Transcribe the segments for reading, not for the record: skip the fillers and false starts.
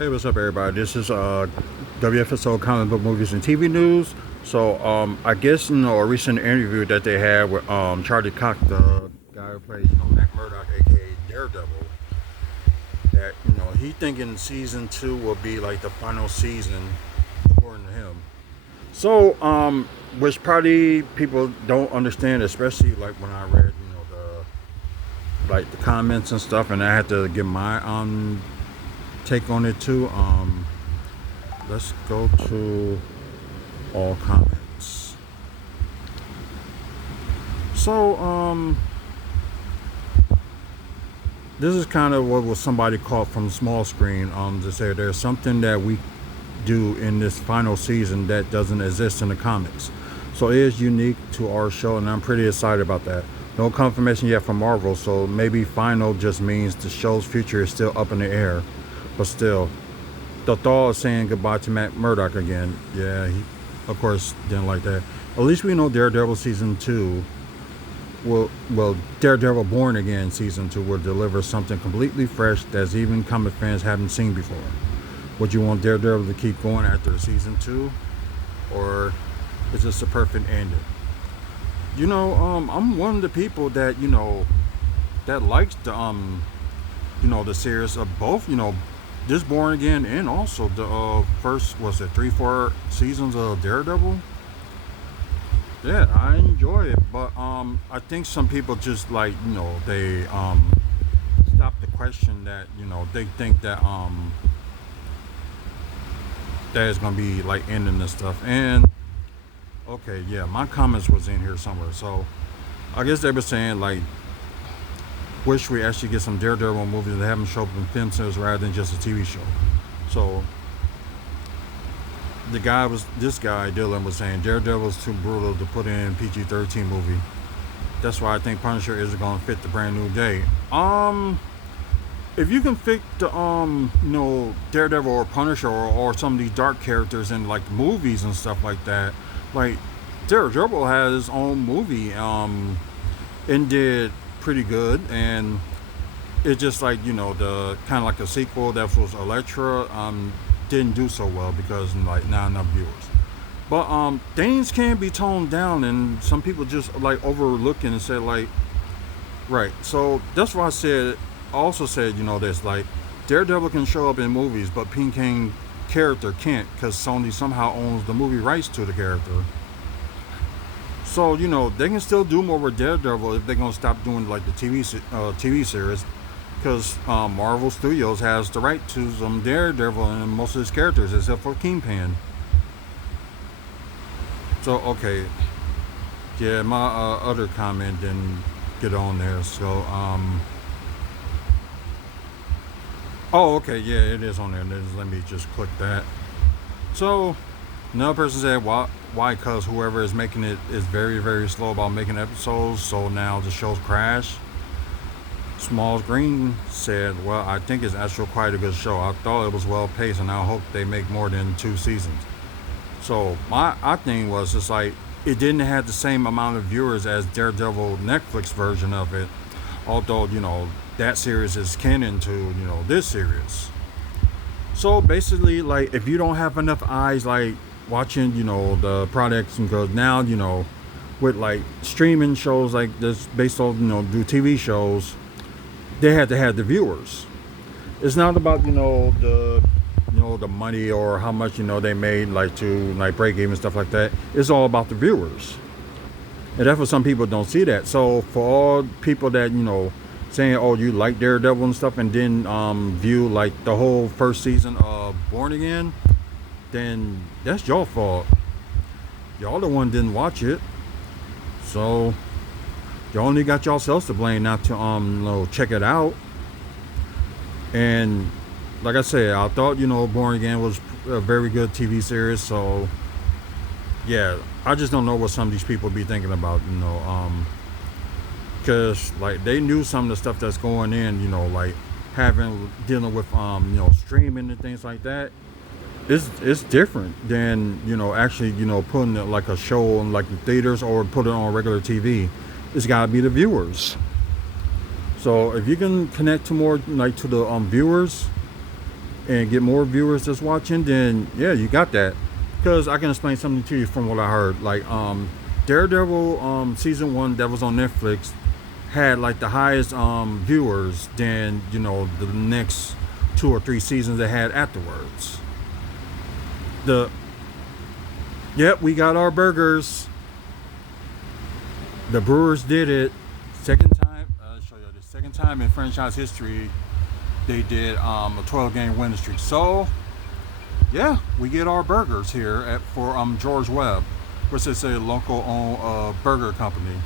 Hey, what's up, everybody? This is WFSO comic book movies and TV news. So, I guess a recent interview that they had with Charlie Cox, the guy who plays Matt Murdock, aka Daredevil, that he thinking season two will be like the final season, according to him. So, which probably people don't understand, especially like when I read the comments and stuff, and I had to give my take on it too. Let's go to all comments. So, this is kind of what was somebody caught from the small screen. To say there's something that we do in this final season that doesn't exist in the comics. So it is unique to our show, and I'm pretty excited about that. No confirmation yet from Marvel, so maybe final just means the show's future is still up in the air. But still, the thought of saying goodbye to Matt Murdock again, yeah, he, of course, didn't like that. At least we know Daredevil season two well, Daredevil Born Again season two will deliver something completely fresh that even comic fans haven't seen before. Would you want Daredevil to keep going after season two, or is this a perfect ending? I'm one of the people that that likes the series of both this Born Again and also the first, was it 3-4 seasons of Daredevil. Yeah, I enjoy it, but I think some people just like they stop the question that they think that that is gonna be like ending this stuff. And okay, yeah, my comments was in here somewhere, so I guess they were saying like wish we actually get some Daredevil movies that have them show up in film centers rather than just a TV show. So this guy Dylan was saying Daredevil's too brutal to put in PG-13 movie. That's why I think Punisher isn't gonna fit the brand new day. If you can fit the Daredevil or Punisher or some of these dark characters in like movies and stuff like that, like Daredevil has his own movie and did pretty good, and it's just like the kind of like a sequel that was Elektra didn't do so well because like not enough viewers. But things can be toned down, and some people just like overlooking and say like, right. So that's why I also said this, like Daredevil can show up in movies, but Pink King character can't because Sony somehow owns the movie rights to the character. So they can still do more with Daredevil if they're gonna stop doing like the TV series, because Marvel Studios has the right to some Daredevil and most of his characters except for Kingpin. So okay, yeah, my other comment didn't get on there. So oh okay, yeah, it is on there. Let me just click that. So another person said, why? Because whoever is making it is very, very slow about making episodes, so now the show's crash. Smalls Green said, well, I think it's actually quite a good show. I thought it was well paced, and I hope they make more than 2 seasons. So my thing was just like, it didn't have the same amount of viewers as Daredevil Netflix version of it, although that series is canon to this series. So basically, like, if you don't have enough eyes like watching the products, because now with like streaming shows like this based on do TV shows, they had to have the viewers. It's not about the money or how much they made like to like break even stuff like that. It's all about the viewers, and that's what some people don't see that. So for all people that saying, oh, you like Daredevil and stuff, and then view like the whole first season of Born Again, then that's your fault. Y'all the one didn't watch it, so y'all only got yourselves to blame not to check it out. And like I said, I thought Born Again was a very good TV series. So yeah, I just don't know what some of these people be thinking about, because like they knew some of the stuff that's going in, like dealing with streaming and things like that. It's different than actually putting it like a show on like the theaters or put it on regular TV. It's got to be the viewers. So if you can connect to more like to the viewers, and get more viewers that's watching, then yeah, you got that. Because I can explain something to you from what I heard. Like Daredevil season one that was on Netflix had like the highest viewers than the next 2 or 3 seasons they had afterwards. The Yep, we got our burgers. The Brewers did it. Second time. I'll show you the second time in franchise history they did a 12-game winning streak. So yeah, we get our burgers here for George Webb, which is a local owned burger company.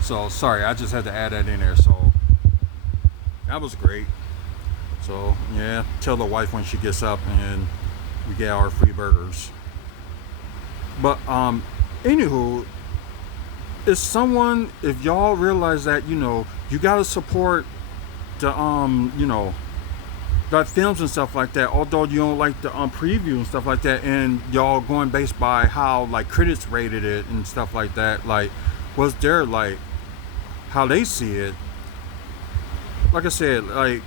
So sorry, I just had to add that in there. So that was great. So yeah, tell the wife when she gets up and we get our free burgers. But anywho, if y'all realize that you gotta support the like films and stuff like that, although you don't like the preview and stuff like that, and y'all going based by how like critics rated it and stuff like that, like was there like how they see it. Like I said, like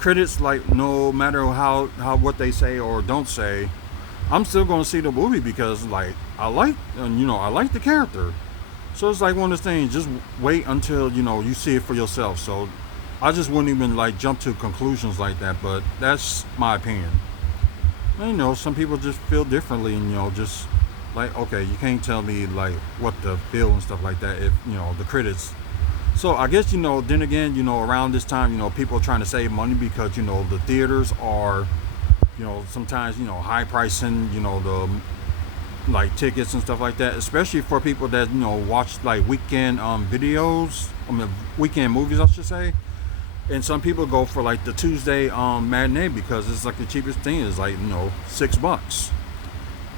critics, like no matter how what they say or don't say, I'm still gonna see the movie because like I like I like the character. So it's like one of those things, just wait until you see it for yourself. So I just wouldn't even like jump to conclusions like that, but that's my opinion. And, some people just feel differently, and just like, okay, you can't tell me like what to feel and stuff like that if the critics. So I guess then again around this time people are trying to save money because the theaters are sometimes high pricing the like tickets and stuff like that, especially for people that watch like weekend videos, weekend movies I should say. And some people go for like the Tuesday matinee because it's like the cheapest thing is like $6.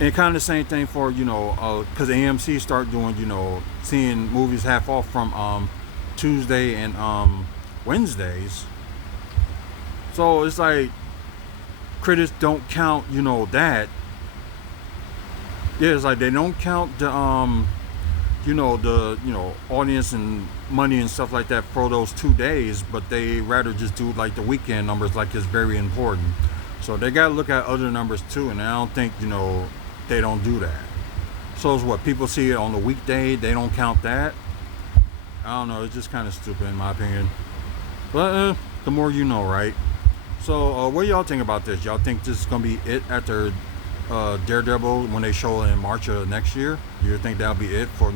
And kind of the same thing for because AMC start doing seeing movies half off from Tuesday and Wednesdays. So it's like critics don't count that. Yeah, it's like they don't count the the audience and money and stuff like that for those 2 days, but they rather just do like the weekend numbers like it's very important. So they gotta look at other numbers too, and I don't think they don't do that. So it's what people see it on the weekday, they don't count that. I don't know, it's just kind of stupid in my opinion. But the more you know, right? So what do y'all think about this? Y'all think this is gonna be it after Daredevil when they show it in March of next year? Do you think that'll be it for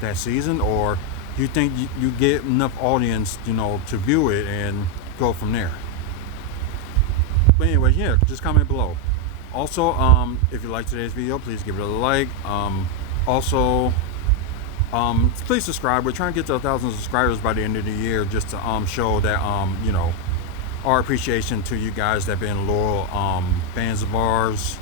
that season, or do you think you get enough audience to view it and go from there? But anyway, yeah, just comment below. Also, if you like today's video, please give it a like. Also, please subscribe. We're trying to get to 1,000 subscribers by the end of the year, just to show that our appreciation to you guys that have been loyal fans of ours.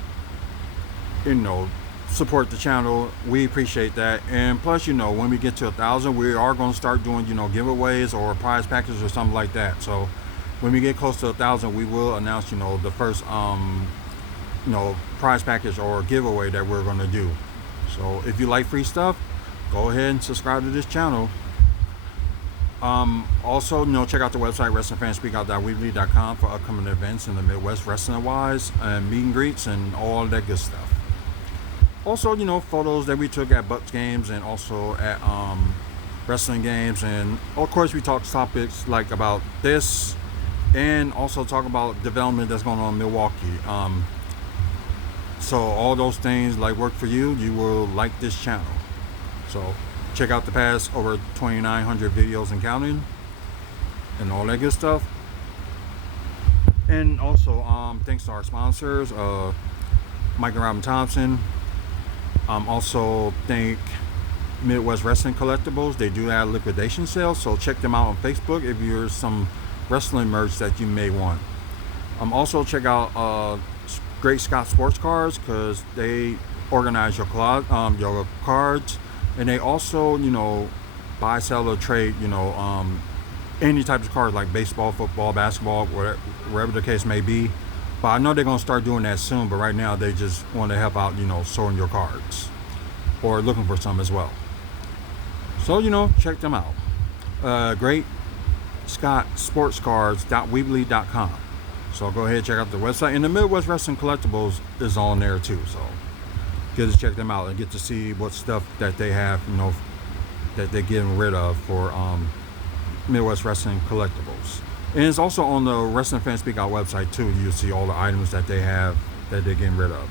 Support the channel. We appreciate that. And plus, when we get to 1,000, we are going to start doing giveaways or prize packages or something like that. So when we get close to 1,000, we will announce the first prize package or giveaway that we're going to do. So if you like free stuff, go ahead and subscribe to this channel. Also, check out the website WrestlingFansSpeakout.weebly.com for upcoming events in the Midwest wrestling wise, and meet and greets and all that good stuff. Also, photos that we took at Bucks games and also at wrestling games, and of course we talk topics like about this, and also talk about development that's going on in Milwaukee. So all those things like work for you, you will like this channel. So check out the past over 2,900 videos and counting, and all that good stuff. And also, thanks to our sponsors, Mike and Robin Thompson. Also thank Midwest Wrestling Collectibles. They do have liquidation sales, so check them out on Facebook if you're some wrestling merch that you may want. Also check out Great Scott Sports Cards, because they organize your cards, and they also buy, sell, or trade any type of cards like baseball, football, basketball, whatever the case may be. But I know they're going to start doing that soon, but right now they just want to help out sorting your cards or looking for some as well. So check them out. Great Scott Sports Cards.weebly.com. So go ahead and check out the website. And the Midwest Wrestling Collectibles is on there too. So get to check them out and get to see what stuff that they have, you know, that they're getting rid of for Midwest Wrestling Collectibles. And it's also on the Wrestling Fan Speak Out website too. You'll see all the items that they have that they're getting rid of.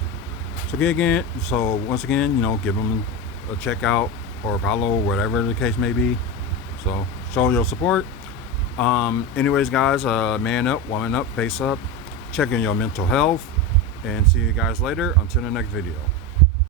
So once again, you know, give them a check out or follow, whatever the case may be. So show your support. Anyways, guys, man up, woman up, face up, check on your mental health, and see you guys later until the next video.